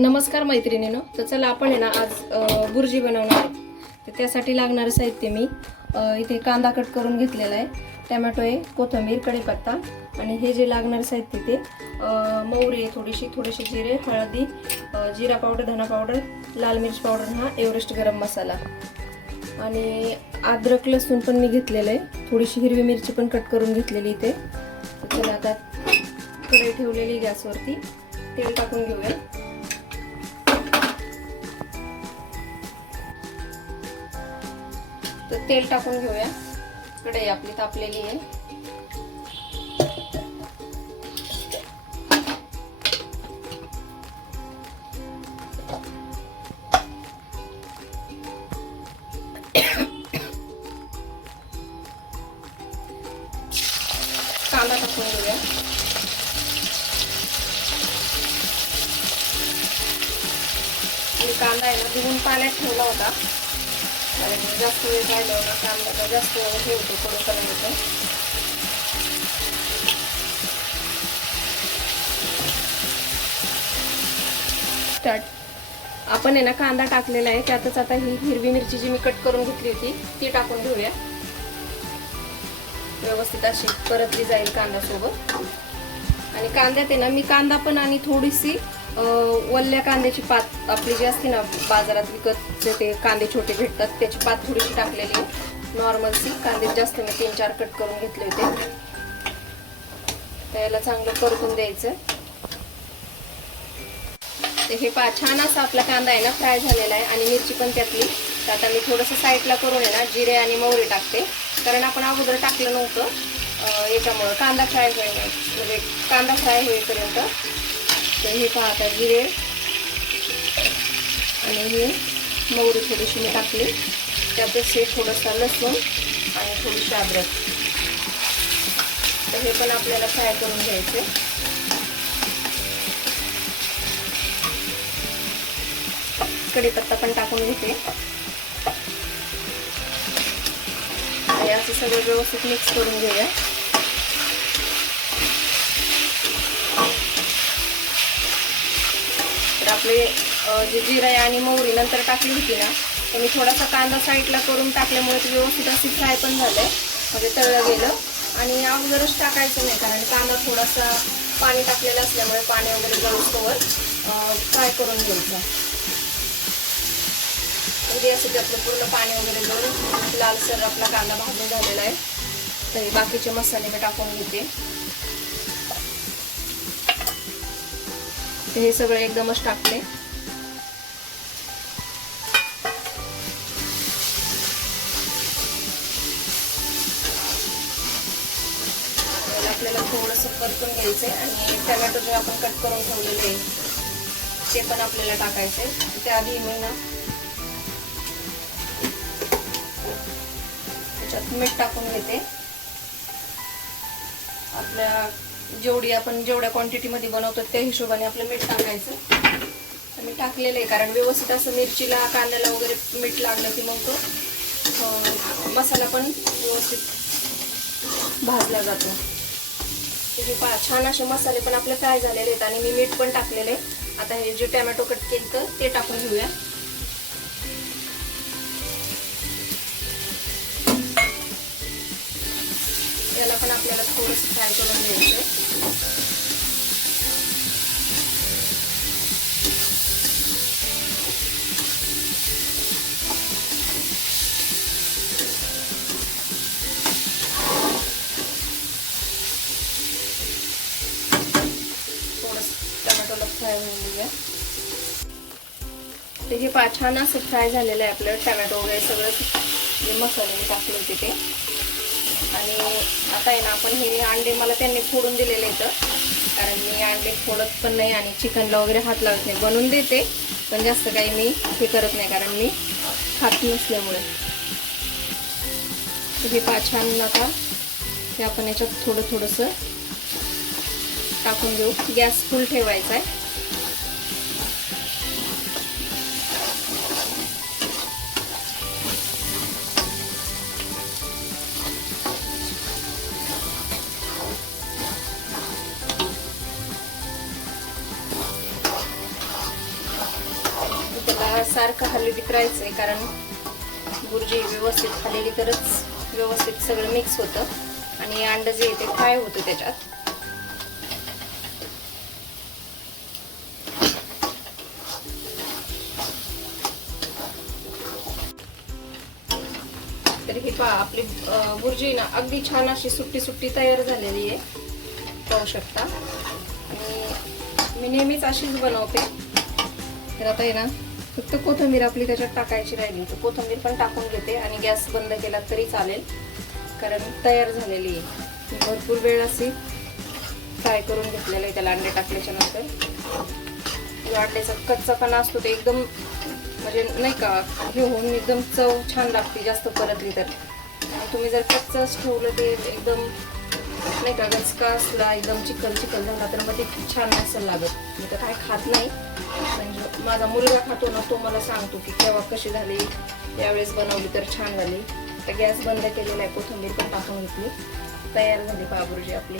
नमस्कार मैत्रिणींनो. तर चला आपण आहे ना आज बुर्जी बनवणार आहे. तर त्यासाठी लागणारं साहित्य मी इथे कांदा कट करून घेतलेला आहे, टोमॅटो आहे, कोथिंबीर, कढीपत्ता आणि हे जे लागणारं साहित्य ते मोहरी आहे, थोडीशी जिरे, हळदी, जिरा पावडर, धना पावडर, लाल मिर्च पावडर, हा एव्हरेस्ट गरम मसाला आणि अद्रक लसूण पण मी घेतलेलं आहे, थोडीशी हिरवी मिरची पण कट करून घेतलेली इथे. चला आता कढई ठेवलेली गॅसवरती, तेल टाकून घेऊया. तर तेल टाकून घेऊया. कढई आपली तापलेली आहे. कांदा टाकून घेऊया. कांदा आहे ना धुवून पाण्यात ठेवला होता, आणि जास्त वेळ राहिला ना कांदा जास्त हे होतो, थोडं कलर होतो. स्टार्ट. आपण आहे ना कांदा टाकलेला आहे, त्यातच आता ही हिरवी मिरची जी मी कट करून घेतली होती ती टाकून घेऊया. व्यवस्थित अशी परतली जाईल कांद्यासोबत. आणि कांद्यात आहे ना मी कांदा पण आणि थोडीशी वल्ल्या कांद्याची पात आपली जी असते ना बाजारात विकत ते कांदे छोटे भेटतात, त्याची पात थोडीशी टाकलेली आहे. नॉर्मलची कांदे जास्त मी 3-4 कट करून घेतले होते. त्याला चांगलं परतून द्यायचं. तर हे छान असा आपला कांदा आहे ना फ्राय झालेला आहे आणि मिरची पण त्यातली. तर आता मी थोडंसं साईडला करून आहे ना जिरे आणि मोहरी टाकते, कारण आपण अगोदर टाकलं नव्हतं याच्यामुळं कांदा फ्राय होईल, म्हणजे कांदा फ्राय होईपर्यंत. तर हे पाहता जिरे आणि हे मोहरी थोडीशी मी टाकली, त्यातच हे थोडंसं लसूण आणि थोडीशी अद्रक. तर हे पण आपल्याला फ्राय करून घ्यायचे. कढीपत्ता पण टाकून घेते. असं सगळं व्यवस्थित मिक्स करून घेऊया. तर आपले जे जिरे आणि मोहरी नंतर टाकली होती ना, तर मी थोडासा कांदा साईडला करून टाकल्यामुळे ते व्यवस्थित अशी फ्राय पण झालंय, म्हणजे तळलं गेलं. आणि अगोदरच टाकायचं नाही, कारण कांदा थोडासा पाणी टाकलेलं असल्यामुळे पाणी वगैरे जळूस्तोवर फ्राय करून घ्यायचं. म्हणजे असं त्यातलं पूर्ण पाणी वगैरे जळून लालसर आपला कांदा भाजून झालेला आहे. तर बाकीचे मसाले मी टाकून घेते. तर हे सगळं एकदमच टाकते. आपल्याला थोडंसं परतून घ्यायचंय आणि टोमॅटो जे आपण कट करून ठेवलेले आहे ते पण आपल्याला टाकायचे. त्याआधी मी ना त्याच्यात मीठ टाकून घेते. आपल्या जेवढ्या क्वांटिटीमध्ये बनवतो त्या हिशोबाने आपलं मीठ टाकायचं. मी टाकलेलं आहे, कारण व्यवस्थित असं मिरचीला कांद्याला वगैरे मीठ लागलं की मग तो मसाला पण व्यवस्थित भाजला जातो. हे छान असे मसाले पण आपले फ्राय झालेले आहेत आणि मी मीठ पण टाकलेले. आता हे जे टोमॅटो कट केलं ते टाकून घेऊया. याला पण आपल्याला थोडंसं फ्राय करून घ्यायचं. टोमॅटोला फ्राय होऊन घेऊया. तर हे छान असं फ्राय झालेलं आहे आपलं टोमॅटो वगैरे सगळं जे मसाले मी टाकले होते ते. आणि आता आहे ना आपण हे अंडे मला त्यांनी फोडून दिलेले आहेत, कारण मी अंडे फोडत पण नाही आणि चिकनला वगैरे हात लावत नाही. बनवून देते पण जास्त काही मी हे करत नाही, कारण मी खात नसल्यामुळे. हे छान आता हे आपण याच्यात थोडंसं टाकून घेऊ. गॅस फुल ठेवायचा आहे. सारखं हलवीत राहायचंय, कारण बुर्जी व्यवस्थित खाल्लेली तरच व्यवस्थित सगळं मिक्स होतं आणि अंड जे आहे ते फ्राय होतं त्याच्यात. तर ही पहा आपली बुर्जी ना अगदी छान अशी सुट्टी सुट्टी तयार झालेली आहे, पाहू शकता. आणि मी नेहमीच अशीच बनवते. तर आता आहे ना फक्त कोथिंबीर आपली त्याच्यात टाकायची राहिली, तर कोथिंबीर पण टाकून घेते आणि गॅस बंद केला तरी चालेल, कारण तयार झालेली आहे. भरपूर वेळ असे फ्राय करून घेतलेलं आहे त्याला अंडे टाकल्याच्या नंतर. अंड्याचा कच्चापणा असतो ते एकदम म्हणजे नाही का हे होऊन एकदम चव छान लागते जास्त परतली तर. आणि तुम्ही जर कच्चंच ठेवलं ते एकदम नाही का गचका असला एकदम चिकन चिकन झाला तर मग ते छान नसेल लागत. मी तर काय खात नाही, म्हणजे माझा मुलगा खातो ना, तो मला सांगतो की केव्हा कशी झाली, यावेळेस बनवली तर छान झाली. तर गॅस बंद केलेला आहे, कोथिंबीर पण टाकून घेतली, तयार झाली पाव बुर्जी आपली.